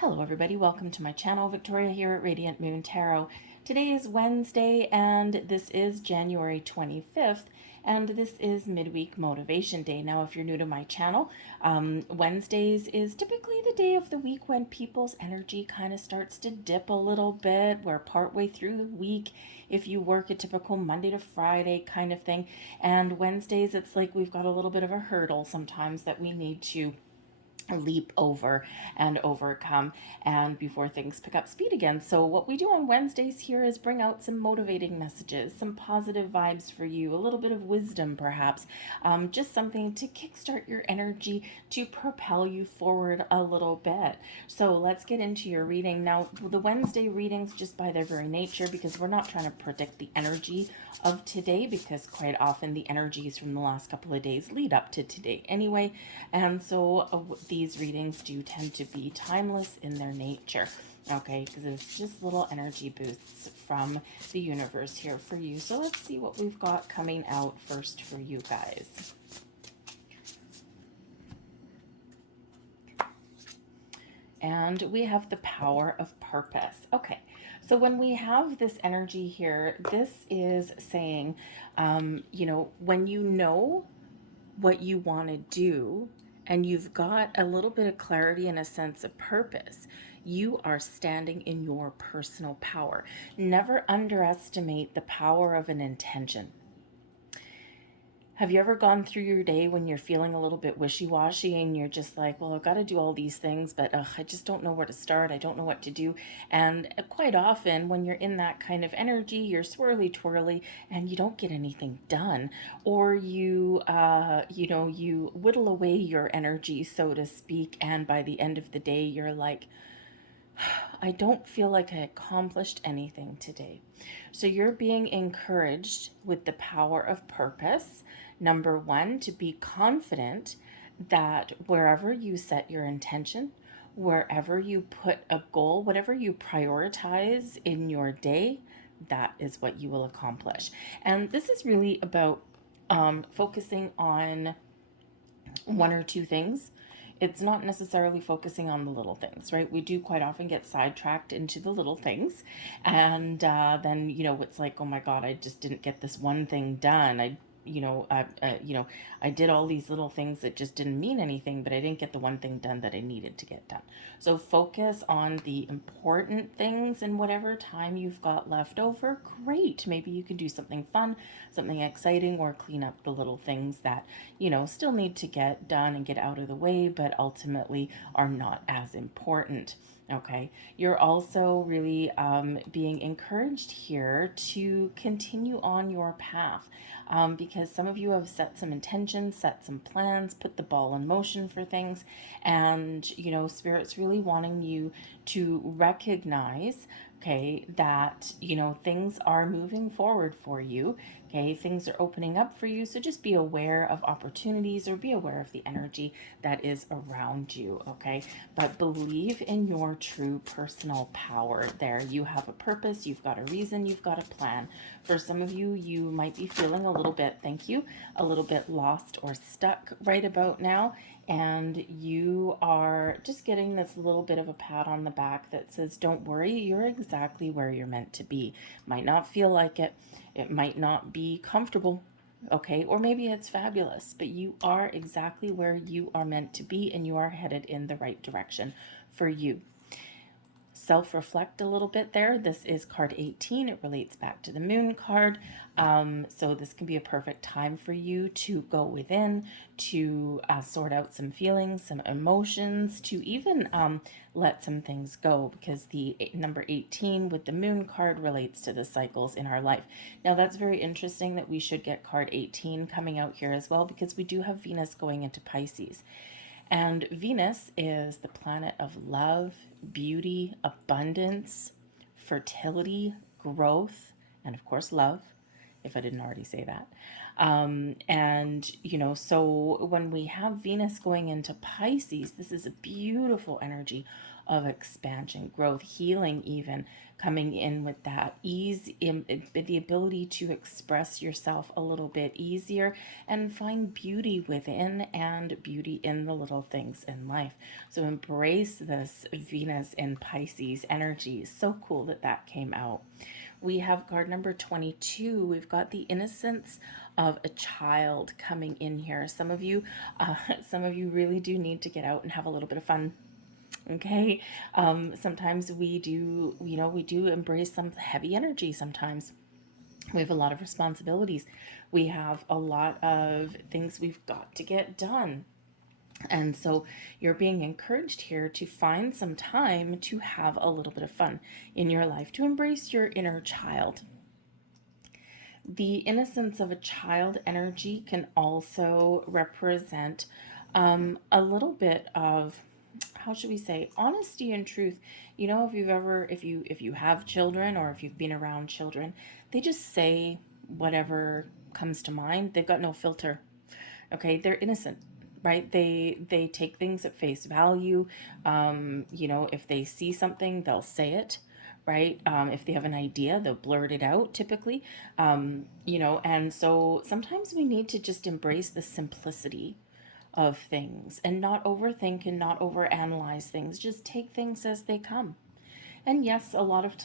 Hello everybody, welcome to my channel. Victoria here at Radiant Moon Tarot. Today is Wednesday and this is January 25th and this is Midweek Motivation Day. Now if you're new to my channel, Wednesdays is typically the day of the week when people's energy kind of starts to dip a little bit. We're partway through the week if you work a typical Monday to Friday kind of thing, and Wednesdays it's like we've got a little bit of a hurdle sometimes that we need to leap over and overcome and before things pick up speed again. So what we do on Wednesdays here is bring out some motivating messages, some positive vibes for you, a little bit of wisdom perhaps, just something to kickstart your energy, to propel you forward a little bit. So let's get into your reading. Now the Wednesday readings, just by their very nature, because we're not trying to predict the energy of today, because quite often the energies from the last couple of days lead up to today anyway, and so these readings do tend to be timeless in their nature, okay, because it's just little energy boosts from the universe here for you. So let's see what we've got coming out first for you guys. And we have the power of purpose. Okay, so when we have this energy here, this is saying, when you know what you want to do and you've got a little bit of clarity and a sense of purpose, you are standing in your personal power. Never underestimate the power of an intention. Have you ever gone through your day when you're feeling a little bit wishy-washy and you're just like, well, I've got to do all these things, but I just don't know where to start. I don't know what to do. And quite often when you're in that kind of energy, you're swirly twirly and you don't get anything done, or you whittle away your energy, so to speak. And by the end of the day, you're like, I don't feel like I accomplished anything today. So you're being encouraged with the power of purpose. Number one, to be confident that wherever you set your intention, wherever you put a goal, whatever you prioritize in your day, that is what you will accomplish. And this is really about focusing on one or two things. It's not necessarily focusing on the little things, right? We do quite often get sidetracked into the little things. And then, it's like, oh my God, I just didn't get this one thing done. I did all these little things that just didn't mean anything, but I didn't get the one thing done that I needed to get done. So focus on the important things, and whatever time you've got left over, great. Maybe you can do something fun, something exciting, or clean up the little things that, still need to get done and get out of the way, but ultimately are not as important. Okay, you're also really being encouraged here to continue on your path, because some of you have set some intentions, set some plans, put the ball in motion for things, and Spirit's really wanting you to recognize, okay, that things are moving forward for you. Okay, things are opening up for you, so just be aware of opportunities, or be aware of the energy that is around you. Okay, but believe in your true personal power. There, you have a purpose, you've got a reason, you've got a plan. For some of you, you might be feeling a little bit, thank you, a little bit lost or stuck right about now, and you are just getting this little bit of a pat on the back that says, don't worry, you're exactly where you're meant to be. Might not feel like it, it might not be comfortable, okay, or maybe it's fabulous, but you are exactly where you are meant to be, and you are headed in the right direction for you. Self-reflect a little bit there. This is card 18. It relates back to the moon card. So this can be a perfect time for you to go within, to sort out some feelings, some emotions, to even let some things go, because the number 18 with the moon card relates to the cycles in our life. Now that's very interesting that we should get card 18 coming out here as well, because we do have Venus going into Pisces. And Venus is the planet of love, beauty, abundance, fertility, growth, and of course love. if I didn't already say that. And, so when we have Venus going into Pisces, this is a beautiful energy of expansion, growth, healing, even coming in with that ease, in the ability to express yourself a little bit easier and find beauty within and beauty in the little things in life. So embrace this Venus in Pisces energy. So cool that that came out. We have card number 22. We've got the innocence of a child coming in here. Some of you really do need to get out and have a little bit of fun. Okay. Sometimes we do embrace some heavy energy sometimes. We have a lot of responsibilities. We have a lot of things we've got to get done. And so you're being encouraged here to find some time to have a little bit of fun in your life, to embrace your inner child. The innocence of a child energy can also represent a little bit of, how should we say, honesty and truth. If you have children, or if you've been around children, they just say whatever comes to mind. They've got no filter. Okay, they're innocent, right? They take things at face value. If they see something, they'll say it, right? If they have an idea, they'll blurt it out typically. And so sometimes we need to just embrace the simplicity of things and not overthink and not overanalyze things. Just take things as they come. And yes,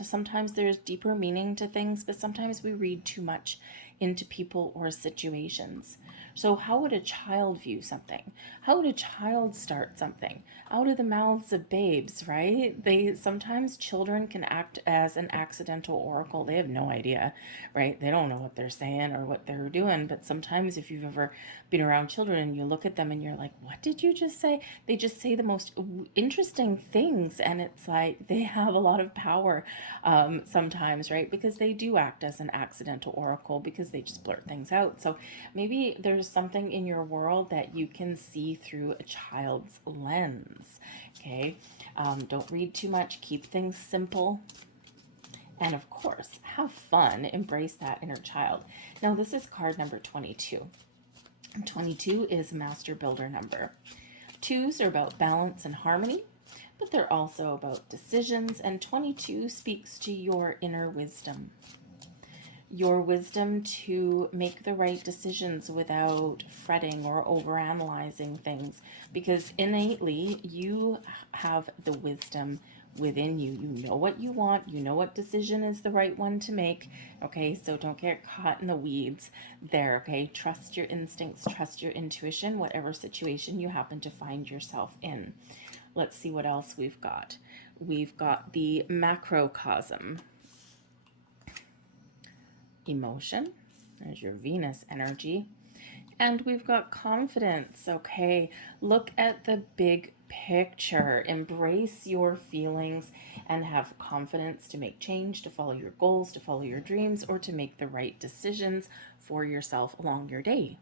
sometimes there's deeper meaning to things, but sometimes we read too much into people or situations. So how would a child view something? How would a child start something? Out of the mouths of babes, right? Sometimes children can act as an accidental oracle. They have no idea, right? They don't know what they're saying or what they're doing. But sometimes if you've ever been around children and you look at them and you're like, what did you just say? They just say the most interesting things, and it's like they have a lot of power sometimes, right? Because they do act as an accidental oracle, because they just blurt things out. So maybe there's something in your world that you can see through a child's lens. Okay. Don't read too much, keep things simple, and of course have fun. Embrace that inner child. Now this is card number 22. 22 is a master builder number. Twos are about balance and harmony, but they're also about decisions, and 22 speaks to your inner wisdom. Your wisdom to make the right decisions without fretting or overanalyzing things, because innately you have the wisdom within you. You know what you want, you know what decision is the right one to make. Okay, so don't get caught in the weeds there. Okay, trust your instincts, trust your intuition, whatever situation you happen to find yourself in. Let's see what else we've got. We've got the macrocosm. Emotion, there's your Venus energy. And we've got confidence. Okay, look at the big picture. Embrace your feelings and have confidence to make change, to follow your goals, to follow your dreams, or to make the right decisions for yourself along your day.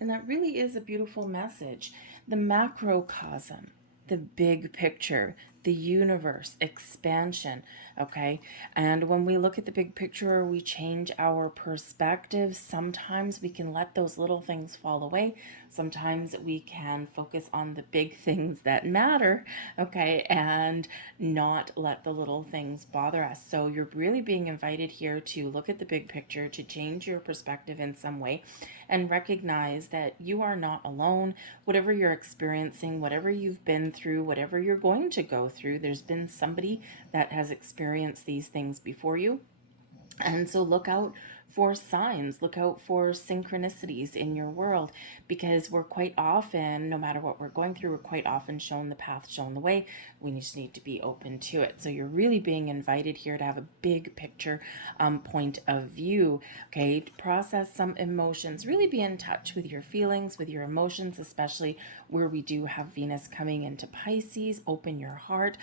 And that really is a beautiful message. The macrocosm, the big picture, the universe, expansion, okay? And when we look at the big picture, we change our perspective. Sometimes we can let those little things fall away. Sometimes we can focus on the big things that matter, okay? And not let the little things bother us. So you're really being invited here to look at the big picture, to change your perspective in some way, and recognize that you are not alone. Whatever you're experiencing, whatever you've been through, whatever you're going to go through, there's been somebody that has experienced these things before you. And so look out for signs, look out for synchronicities in your world, because we're quite often, no matter what we're going through, we're quite often shown the path, shown the way. We just need to be open to it. So you're really being invited here to have a big picture point of view, okay? To process some emotions, really be in touch with your feelings, with your emotions, especially where we do have Venus coming into Pisces. Open your heart,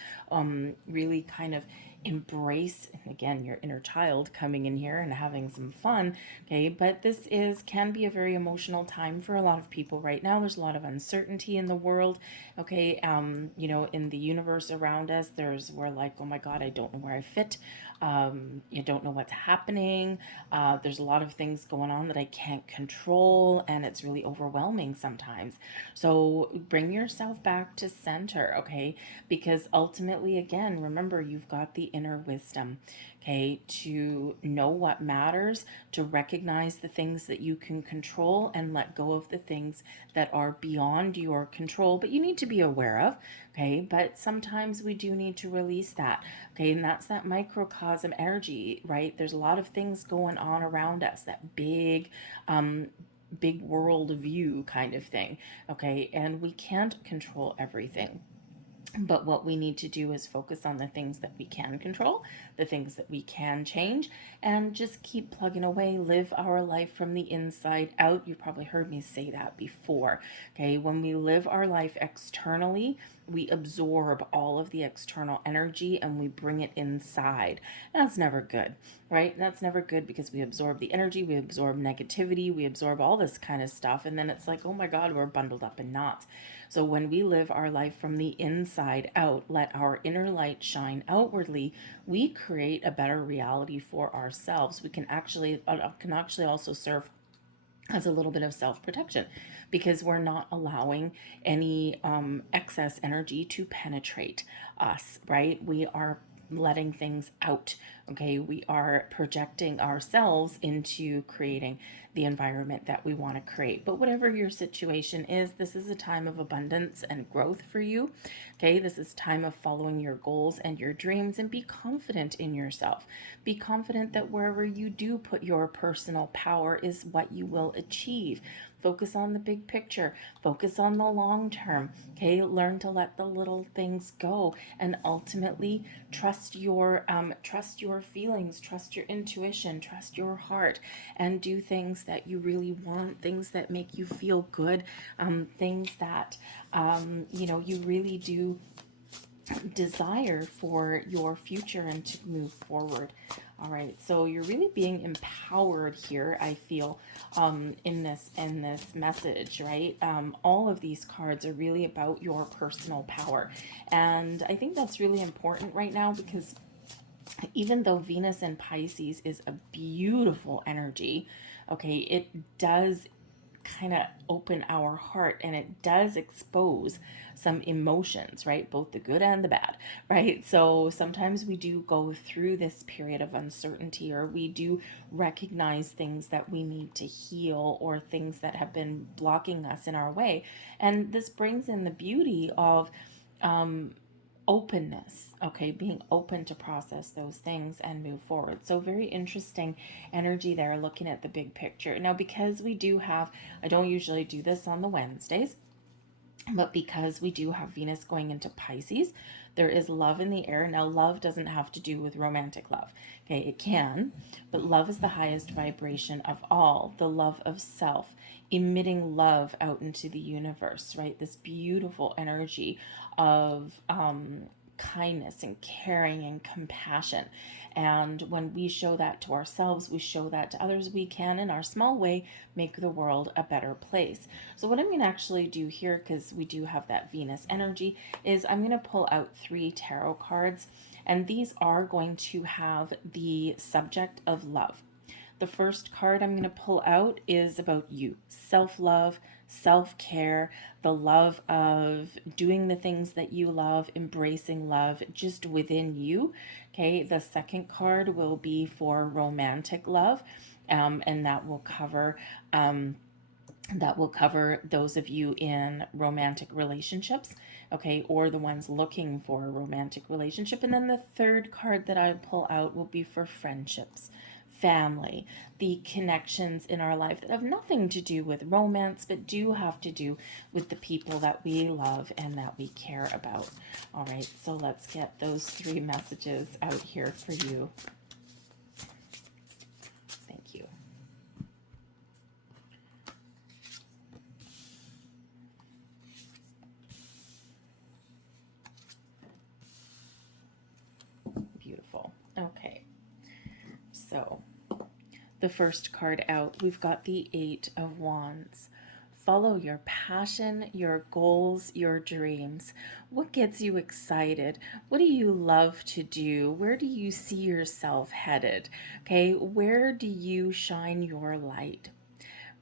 really kind of embrace, again, your inner child coming in here and having some fun. Okay, but this can be a very emotional time for a lot of people right now. There's a lot of uncertainty in the world. Okay, in the universe around us, we're like, oh my god, I don't know where I fit. You don't know what's happening. There's a lot of things going on that I can't control, and it's really overwhelming sometimes. So bring yourself back to center, okay? Because ultimately, again, remember, you've got the inner wisdom, okay, to know what matters, to recognize the things that you can control and let go of the things that are beyond your control, but you need to be aware of, okay? But sometimes we do need to release that, okay? And that's that microcosm energy, right? There's a lot of things going on around us, that big world view kind of thing, okay? And we can't control everything. But what we need to do is focus on the things that we can control, the things that we can change, and just keep plugging away, live our life from the inside out. You've probably heard me say that before. Okay, when we live our life externally, we absorb all of the external energy and we bring it inside. That's never good, right? That's never good because we absorb the energy, we absorb negativity, we absorb all this kind of stuff. And then it's like, oh my God, we're bundled up in knots. So when we live our life from the inside out, let our inner light shine outwardly, we create a better reality for ourselves. We can actually also serve as a little bit of self-protection because we're not allowing any excess energy to penetrate us, right? We are letting things out, okay? We are projecting ourselves into creating the environment that we want to create. But whatever your situation is, this is a time of abundance and growth for you, okay? This is time of following your goals and your dreams, and be confident in yourself. Be confident that wherever you do put your personal power is what you will achieve. Focus on the big picture. Focus on the long term. Okay, learn to let the little things go, and ultimately trust your feelings, trust your intuition, trust your heart, and do things that you really want, things that make you feel good, things that you really do desire for your future and to move forward. All right, so you're really being empowered here, I feel, in this message, right? All of these cards are really about your personal power, and I think that's really important right now because even though Venus in Pisces is a beautiful energy, okay, it does kind of open our heart and it does expose some emotions, right? Both the good and the bad, right? So sometimes we do go through this period of uncertainty, or we do recognize things that we need to heal or things that have been blocking us in our way. And this brings in the beauty of openness, okay, being open to process those things and move forward. So very interesting energy there, looking at the big picture. Now, because we do have, I don't usually do this on the Wednesdays, but because we do have Venus going into Pisces, there is love in the air. Now, love doesn't have to do with romantic love. Okay, it can, but love is the highest vibration of all, the love of self, emitting love out into the universe, right? This beautiful energy of kindness and caring and compassion. And when we show that to ourselves, we show that to others, we can, in our small way, make the world a better place. So what I'm going to actually do here, because we do have that Venus energy, is I'm going to pull out 3 tarot cards, and these are going to have the subject of love. The first card I'm going to pull out is about you, self-love, self-care, the love of doing the things that you love, embracing love just within you. Okay, the second card will be for romantic love, and that will cover those of you in romantic relationships, okay, or the ones looking for a romantic relationship. And then the third card that I pull out will be for friendships, family, the connections in our life that have nothing to do with romance, but do have to do with the people that we love and that we care about. All right, so let's get those 3 messages out here for you. Thank you. Beautiful. Okay, so the first card out, we've got the 8 of Wands. follow your passion, your goals, your dreams. What gets you excited? What do you love to do? Where do you see yourself headed? Okay, where do you shine your light?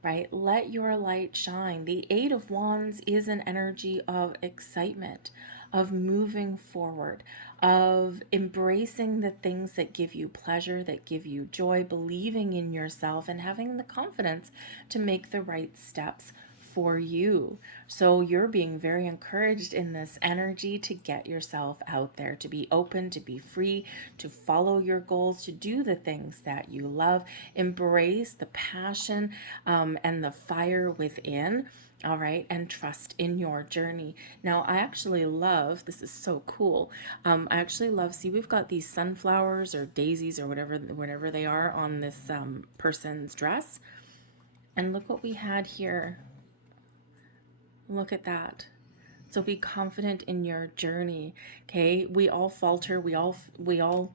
Right? Let your light shine. The Eight of Wands is an energy of excitement, of moving forward, of embracing the things that give you pleasure, that give you joy, believing in yourself, and having the confidence to make the right steps for you. So you're being very encouraged in this energy to get yourself out there, to be open, to be free, to follow your goals, to do the things that you love, embrace the passion and the fire within. All right, and trust in your journey. Now, I actually love, this is so cool. I actually love, see, we've got these sunflowers or daisies or whatever they are on this person's dress. And look what we had here. Look at that. So be confident in your journey. Okay, we all falter. We all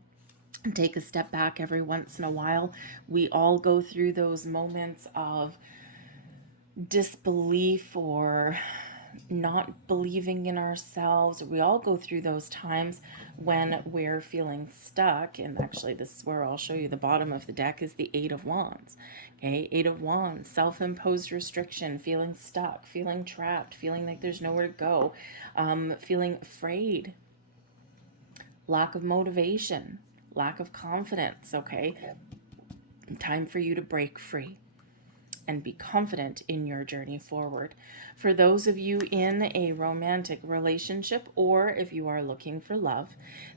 take a step back every once in a while. We all go through those moments of disbelief or not believing in ourselves. We all go through those times when we're feeling stuck. And actually, this is where I'll show you the bottom of the deck is the Eight of Wands. Okay, Eight of Wands, self-imposed restriction, feeling stuck, feeling trapped, feeling like there's nowhere to go, feeling afraid, lack of motivation, lack of confidence. Okay, time for you to break free and be confident in your journey forward. For those of you in a romantic relationship, or if you are looking for love,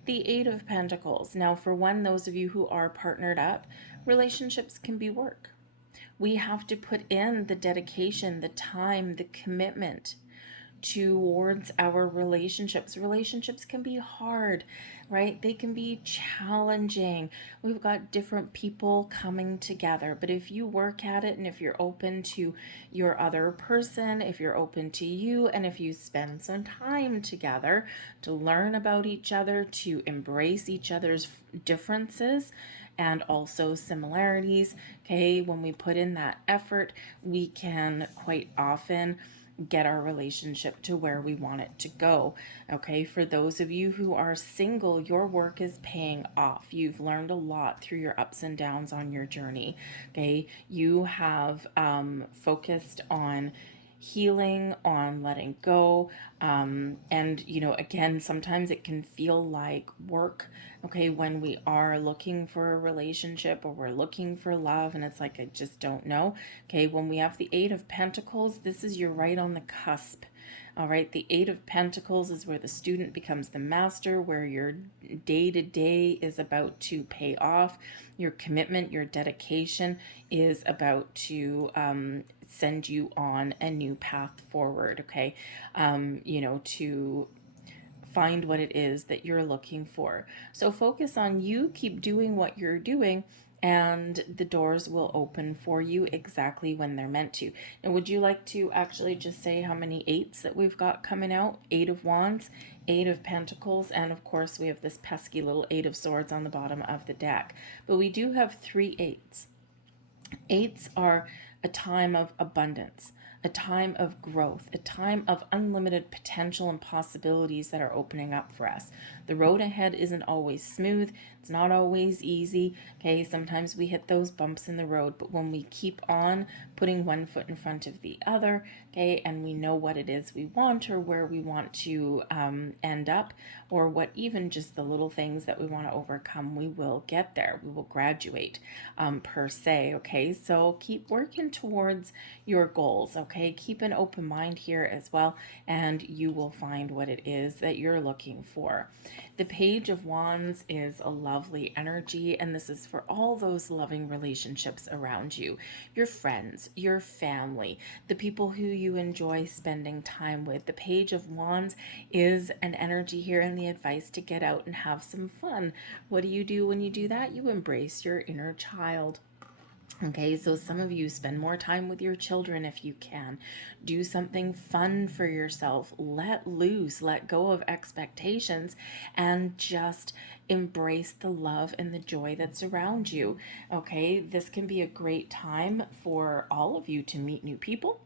the Eight of Pentacles. Now, for one, those of you who are partnered up, relationships can be work. We have to put in the dedication, the time, the commitment towards our relationships. Relationships can be hard, right? They can be challenging. We've got different people coming together, but if you work at it and if you're open to your other person, if you're open to you, and if you spend some time together to learn about each other, to embrace each other's differences and also similarities, okay, when we put in that effort, we can quite often get our relationship to where we want it to go. Okay, for those of you who are single, your work is paying off. You've learned a lot through your ups and downs on your journey. Okay, you have focused on healing, on letting go. And, you know, again, sometimes it can feel like work, okay, when we are looking for a relationship or we're looking for love and it's like, I just don't know. Okay, when we have the Eight of Pentacles, this is you're right on the cusp. All right, the Eight of Pentacles is where the student becomes the master, where your day to day is about to pay off. Your commitment, your dedication is about to send you on a new path forward, okay? You know, to find what it is that you're looking for. So focus on you, keep doing what you're doing, and the doors will open for you exactly when they're meant to. And would you like to actually just say how many eights that we've got coming out? Eight of Wands, Eight of Pentacles, and of course we have this pesky little Eight of Swords on the bottom of the deck. But we do have three eights. Eights are a time of abundance, a time of growth, a time of unlimited potential and possibilities that are opening up for us. The road ahead isn't always smooth. It's not always easy. Okay, sometimes we hit those bumps in the road, but when we keep on putting one foot in front of the other, okay, and we know what it is we want or where we want to end up, or what even just the little things that we want to overcome, we will get there. We will graduate per se. Okay, so keep working towards your goals. Okay, keep an open mind here as well, and you will find what it is that you're looking for. The Page of Wands is a lovely energy, and this is for all those loving relationships around you, your friends, your family, the people who you enjoy spending time with. The Page of Wands is an energy here and the advice to get out and have some fun. What do you do when you do that? You embrace your inner child. Okay, so some of you spend more time with your children if you can. Do something fun for yourself. Let loose, let go of expectations, and just embrace the love and the joy that's around you. Okay, this can be a great time for all of you to meet new people.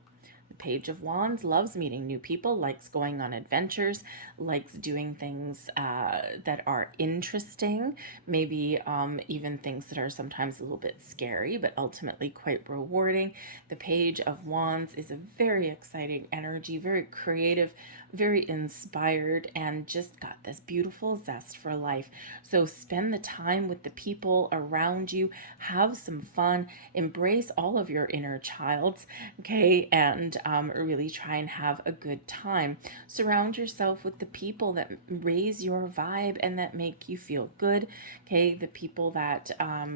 Page of Wands loves meeting new people, likes going on adventures, likes doing things that are interesting, maybe even things that are sometimes a little bit scary, but ultimately quite rewarding. The Page of Wands is a very exciting energy, very creative, very inspired, and just got this beautiful zest for life. So spend the time with the people around you, have some fun, embrace all of your inner childs, okay, and really try and have a good time. Surround yourself with the people that raise your vibe and that make you feel good, okay, the people that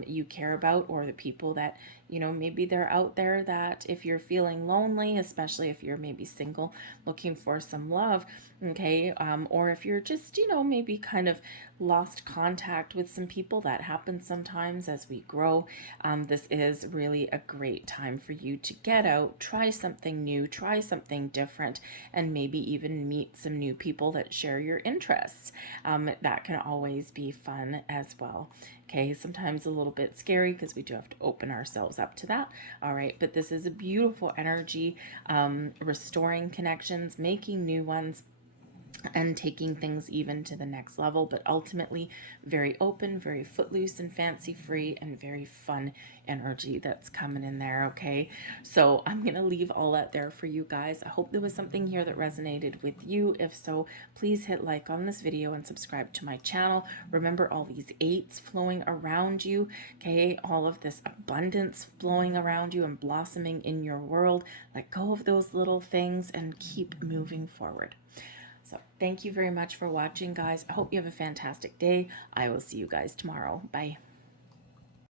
you care about, or the people that, you know, maybe they're out there that if you're feeling lonely, especially if you're maybe single, looking for some love, okay, or if you're just, you know, maybe kind of lost contact with some people. That happens sometimes as we grow. This is really a great time for you to get out, try something new, try something different, and maybe even meet some new people that share your interests. That can always be fun as well. Okay, sometimes a little bit scary because we do have to open ourselves up to that. All right, but this is a beautiful energy, restoring connections, making new ones, and taking things even to the next level, but ultimately very open, very footloose and fancy free, and very fun energy that's coming in there. Okay, so I'm gonna leave all that there for you guys. I hope there was something here that resonated with you. If so, please hit like on this video and subscribe to my channel. Remember all these eights flowing around you, okay, all of this abundance flowing around you and blossoming in your world. Let go of those little things and keep moving forward. So thank you very much for watching, guys. I hope you have a fantastic day. I will see you guys tomorrow. Bye.